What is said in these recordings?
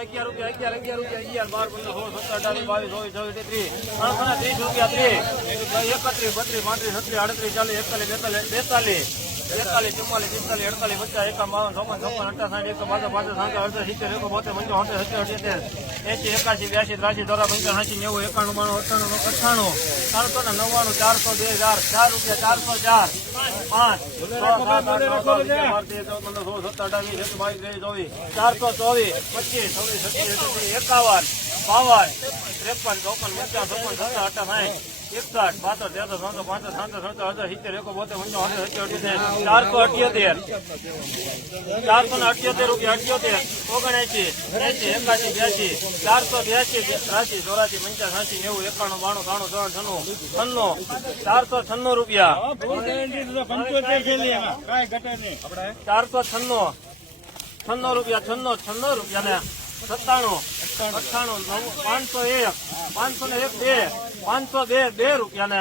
અગિયાર રૂપિયા અગિયાર અગિયાર રૂપિયા અગિયાર બાર પંદર સોળ સત્તર અઢાર બાવીસ ચોવીસ ત્રીસ ત્રીસ રૂપિયા ત્રીસ એકત્રીસ બત્રીસ પાંત્રીસ છત્રીસ આડત્રીસ ચાલીસ એકતાલીસ બેતાલીસ બેતાલીસ એકતાલીસ ચુમ્માલીસ પિસ્તાલીસ અડતાલીસ પચાસ એકાવન બાવન ચોપન છપ્પન અઠ્ઠા સાઠ એકસો બાસઠ પાસઠ સાઠ અડસઠ સિત્તેર એકો બોતેર પંચાવન સિત્તેર અઠ્યોતેર એસી એકાસી બ્યાસી ત્રાસી ચોરા પંચાવન એસી નેવું એકાણું બાણું અઠાણું અઠ્ઠાણું ત્રણસો ને ચારસો બે હજાર ચાર રૂપિયા ચારસો ચાર પાંચ ચારસો ચોવીસ પચીસ છવ્વીસ અઠ્યાવીસ, એકાવન બાવન ત્રેપન ચોપન પંચાવન ચોપન સત્તર અઠ્ઠા સાઠ એકસઠ બાસઠ તેરસો ત્રણસો પાંસઠ સાતસો સત્તર અઢાર સિત્તેર એકો બોતેર પંચાવન અઠ્યાસી અઠ્યાસી ચારસો અઠ્યોતેર ચારસો ને અઠ્યોતેર રૂપિયા અઠ્યોતેર ઓગણએસી એસી એકાસી બ્યાસી ચારસો બ્યાસી ત્રાસી ચોરાસી પંચાસ સાસી નેવું એકાણું બાણું ત્રાણું ત્રણ છન્નું છન્નું ચારસો છન્નું રૂપિયા. ચારસો છન્નું છન્નો રૂપિયા છન્નો છન્નો રૂપિયા ને સત્તાણું અઠ્ઠાણું નવ પાંચસો એક પાંચસો ને એક બે. પાંચસો બે બે રૂપિયા ને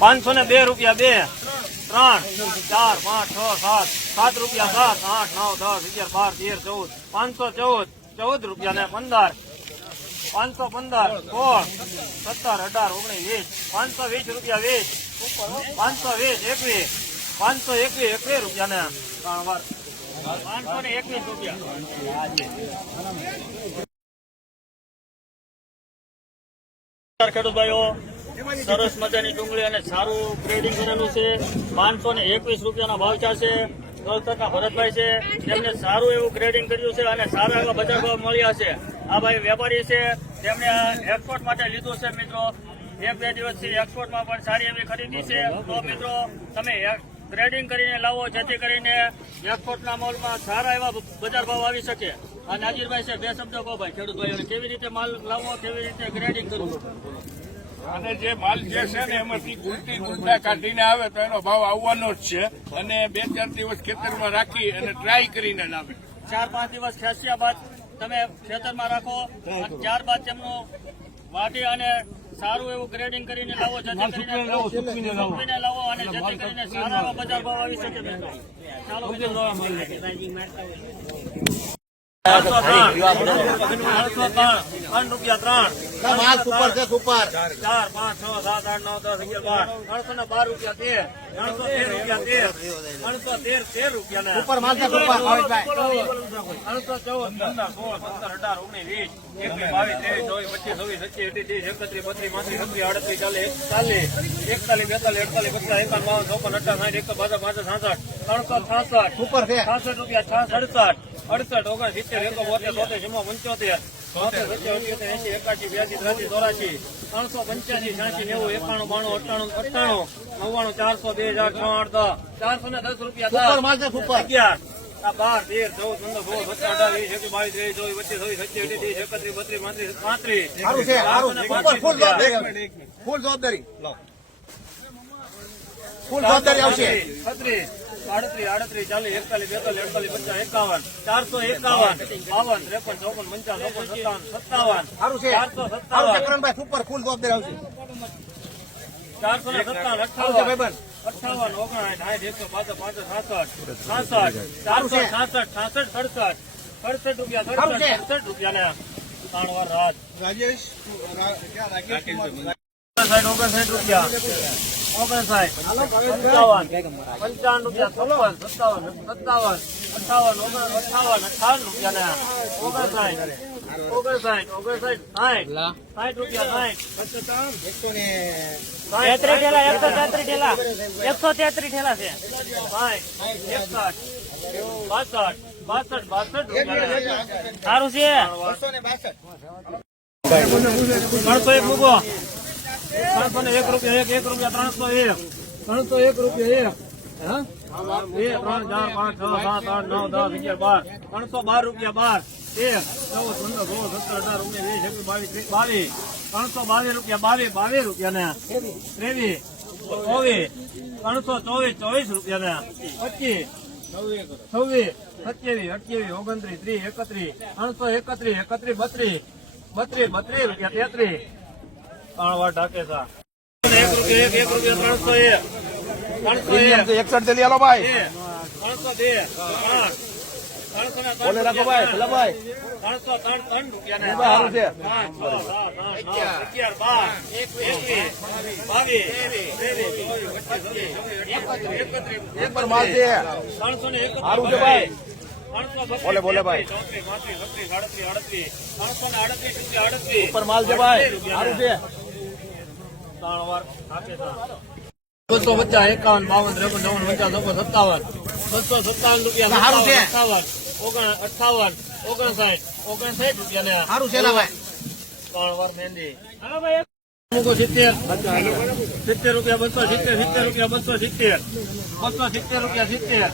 પાંચસો ને બે રૂપિયા બે. ત્રણ, ચાર, પાંચ, છ, સાત. સાત રૂપિયા સાત, આઠ, નવ, દસ, અગિયાર, બાર, તેર, ચૌદ. પાંચસો ચૌદ. ચૌદ રૂપિયા ને પંદર. પાંચસો પંદર, સોળ. સત્તર, અઢાર, ઓગણીસ, વીસ. પાંચસો વીસ રૂપિયા વીસ. પાંચસો વીસ એકવીસ. પાંચસો એકવીસ એકવીસ રૂપિયા ને ત્રણ વાર. પાંચસો ને એકવીસ રૂપિયા ખેડૂત ભાઈઓ સરસ મજાની ડુંગળી અને સારું ગ્રેડિંગ કરેલું છે. પાંચસો ને એકવીસ રૂપિયાના ભાવ ચાલશે ગૌતરના ભરતભાઈ છે. તેમને સારું એવું ગ્રેડિંગ કર્યું છે અને સારા એવા બજાર ભાવ મળ્યા છે. આ ભાઈ વેપારી છે. તેમણે એક્સપોર્ટ માટે લીધું છે મિત્રો. એક બે દિવસથી એક્સપોર્ટમાં પણ સારી એવી ખરીદી છે. તો મિત્રો, તમે ગ્રેડિંગ કરીને લાવો જેથી કરીને એક્સપોર્ટના મોલમાં સારા એવા બજાર ભાવ આવી શકે. આ નાજીરભાઈ છે બે શબ્દો કહો ભાઈ ખેડૂત ભાઈઓને કેવી રીતે માલ લાવવો કેવી રીતે ગ્રેડિંગ કરવું? અને જે માલ જે છે ને એમાંથી ગુલટી ગુલટા કાઢીને આવે તો એનો ભાવ આવવાનો જ છે. અને બે ચાર દિવસ ખેતરમાં રાખી અને ટ્રાય કરીને લાવે. ચાર પાંચ દિવસ ખેંચ્યા બાદ તમે ખેતરમાં રાખો અને ત્યારબાદ તેમનું વાટી અને સારું એવું ગ્રેડિંગ કરીને લાવો જેથી કરીને સૂકવીને લાવો અને જેથી કરીને સારા બજાર ભાવ આવી શકે ચાલો પચીસ છવ્વીસ પચીસ ત્રીસ એકત્રીસ બત્રીસ પાંત્રીસ છત્રીસ આડત્રીસ ચાલીસ ચાલીસ એકતાલીસ બેતાલીસ અડતાલીસ પચાસ એકાવન બાવન ચોપન અઠાર સાઠ એકસો બાસઠ પાંસઠ સાસઠ ત્રણસો છાસઠ સુપર છે છાસઠ રૂપિયા છાસઠ અડસઠ અડસઠ ઓગણ સિત્તેર એકો બોતેર તોતેર જમો પંચોતેર તોતેર સત્યાવીસ એસી એકાસી બ્યાસી ત્રાસી ચોરાસી. ત્રણસો પંચ્યાસી છ્યાસી નેવું એકાણું બાણું અઠ્ઠાણું અઠ્ઠાણું નવ્વાણું ચારસો બે હજાર છ આઠ દસ. ચારસો ને દસ રૂપિયા અગિયાર. બાર તેર ચૌદ પંદર સોળ સત્તર અઢાર વીસ એકવીસ બાવીસ ત્રેવીસ ચોવીસ પચીસ છવ્વીસ સત્યાવીસ અઠ્યાવીસ એકત્રીસ બત્રીસ પાંત્રીસ પાંત્રીસ. ફૂલ જવાબદારી. ફૂલ જવાબદારી. આવશે. છત્રીસ. આડત્રીસ આડત્રીસ ચાલીસ એકતાલીસ બેતાલીસ અડતાલીસ પચાસ એકાવન ચારસો એકાવન બાવન ત્રેપન ચોપન પંચાવન ચોપન સત્તાવન સત્તાવન ચારસો સત્તાવન. સુપર ફૂલ જવાબદારી આવશે. ચારસો ને સત્તાવન અઠાવન અઠાવન ઓગણસાઠ સાઠ એકસો પાસઠ પાંચ સાસઠ. સાસઠ ચારસો છાસઠ સાસઠ સડસઠ. સડસઠ રૂપિયા. સડસઠ સડસઠ રૂપિયા ને ત્રણ વાર રાત રાજેશ રાકેશ? ઓગણસાઠ રૂપિયા. પંચાવન રૂપિયા છપ્પન સત્તાવન સત્તાવન અઠાવન અઠાવન અઠાવન રૂપિયા ઓગણસાઠ ઓગણસાઠ ઓગણસાઠ સાઠ સાઠ રૂપિયા સાઠ એકસો તેત્રીસ ઠેલા એકસો તેત્રીસ ઠેલા છે સાઠ એકસઠ બાસઠ બાસઠ બાસઠ સારું છે ત્રણસો મૂકો ત્રણસો એક રૂપિયા ત્રણસો એક. ત્રણસો એક રૂપિયા બે, ત્રણ, ચાર, પાંચ, છ, સાત, આઠ, નવ, દસ બાર. ત્રણસો બાર રૂપિયા બાર. એક, ચૌદ, પંદર, સોળ, સત્તર, અઢાર, ઓગણીસ, વીસ, એકવીસ, બાવીસ, ત્રીસ, બાવીસ. ત્રણસો બાવીસ રૂપિયા બાવીસ બાવીસ રૂપિયા ત્રેવીસ, ચોવીસ. ત્રણસો ચોવીસ ચોવીસ રૂપિયા ને છવ્વીસ, સત્યાવીસ, અઠ્યાવીસ, ઓગણત્રીસ, ત્રીસ, એકત્રીસ. ત્રણસો એકત્રીસ એકત્રીસ, બત્રીસ. બત્રીસ બત્રીસ રૂપિયા તેત્રીસ. એક રૂપિયા એક એક રૂપિયા ત્રણસો એક. ત્રણસો એક. એકસઠથી હાલો ભાઈ. ત્રણસો બે. બોલે રાખો ભાઈ ત્રણસો ત્રણ ત્રણ રૂપિયા સારું છે. અગિયાર બાર. એકવીસ બાવીસ માલ ત્રણસો ને સારું છે ભાઈ. બોલે, બોલે ભાઈ. ત્રણસો ને રૂપિયા આડત્રીસ. ઉપર માલ છે ભાઈ. સારું છે. ત્રણ વાર આપે બસો પચાસ એકાવન બાવન ત્રેપન ચોવન પચાસ ઓગણ સત્તાવન. બસો સત્તાવન રૂપિયા સત્તાવન ઓગણ અઠાવન ઓગણસાઠ ઓગણસાઠ રૂપિયા ને સારું છે ત્રણ વાર મહેંદી. મૂકો સિત્તેર. સિત્તેર રૂપિયા બસો સિત્તેર સિત્તેર રૂપિયા બસો સિત્તેર. બસો સિત્તેર રૂપિયા સિત્તેર.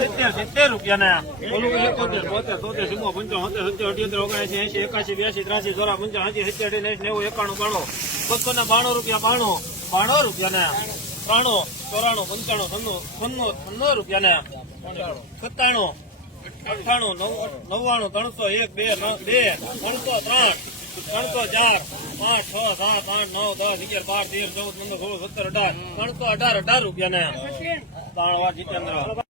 સિત્તેર સિત્તેર રૂપિયા ના ઓલું એકોતેર બોતેર તોતેર સિમ્મો પંચાવન સત્તર અઠ્યોતેર, ઓગણસી એસી એકાસી બ્યાસી ત્રાસી, ચોરા પંચાવન એસી સિત્તેર અઠ્યાસી નેવું, એકાણું, બાણું. બસો ને બાણું રૂપિયા બાણું. બાણું રૂપિયા ના ત્રાણું, ચોરાણું, પંચાણું, છન્નું છન્નું છન્નું રૂપિયા ને સત્તાણું, અઠ્ઠાણું, નવ- નવ્વાણું, ત્રણસો એક, બે બે, ત્રણસો ત્રણ. ત્રણસો ચાર પાંચ છ સાત આઠ નવ દસ અગિયાર બાર તેર ચૌદ પંદર સોળ સત્તર અઢાર ત્રણસો અઢાર અઢાર રૂપિયા ને ત્રણ વાર જીતેન્દ્ર.